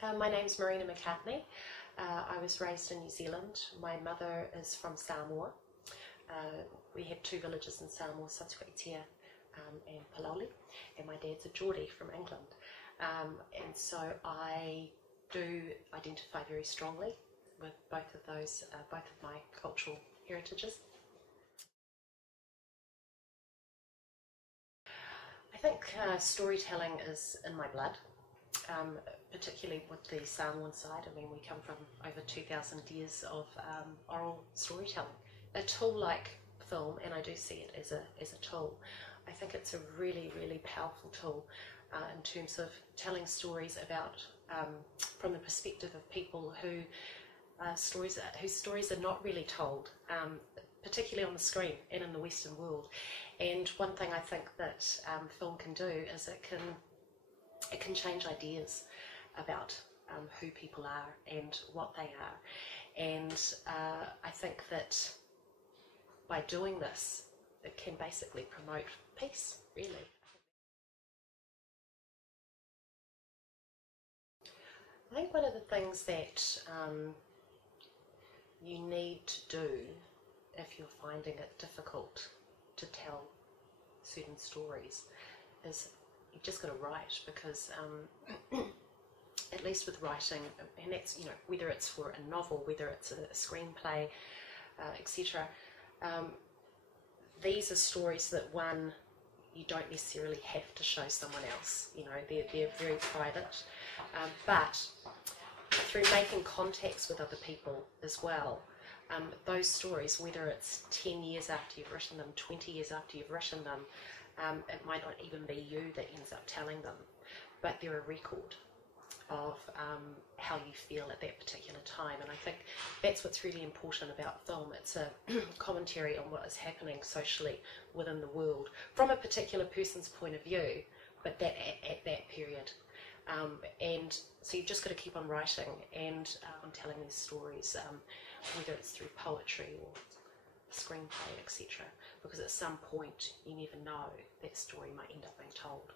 My name's Marina McCartney. I was raised in New Zealand. My mother is from Samoa. We have two villages in Samoa, Satsuaitea and Paloli, and my dad's a Geordie from England. And so I do identify very strongly with both of those, both of my cultural heritages. I think storytelling is in my blood. Particularly with the Samoan side. I mean, we come from over 2,000 years of oral storytelling. A tool like film, and I do see it as a tool, I think it's a really, really powerful tool in terms of telling stories about, from the perspective of people whose stories are not really told, particularly on the screen and in the Western world. And one thing I think that film can do is it can change ideas about who people are and what they are. And I think that by doing this, it can basically promote peace, really. I think one of the things that you need to do if you're finding it difficult to tell certain stories is you've just got to write, because at least with writing, and that's, you know, whether it's for a novel, whether it's a screenplay, etc., these are stories that, one, you don't necessarily have to show someone else. You know, they're very private, but through making contacts with other people as well, those stories, whether it's 10 years after you've written them, 20 years after you've written them, it might not even be you that ends up telling them, but they're a record of how you feel at that particular time. And I think that's what's really important about film. It's a commentary on what is happening socially within the world from a particular person's point of view, but that at that period. And so you've just got to keep on writing and telling these stories, whether it's through poetry or screenplay, etc., because at some point you never know, that story might end up being told.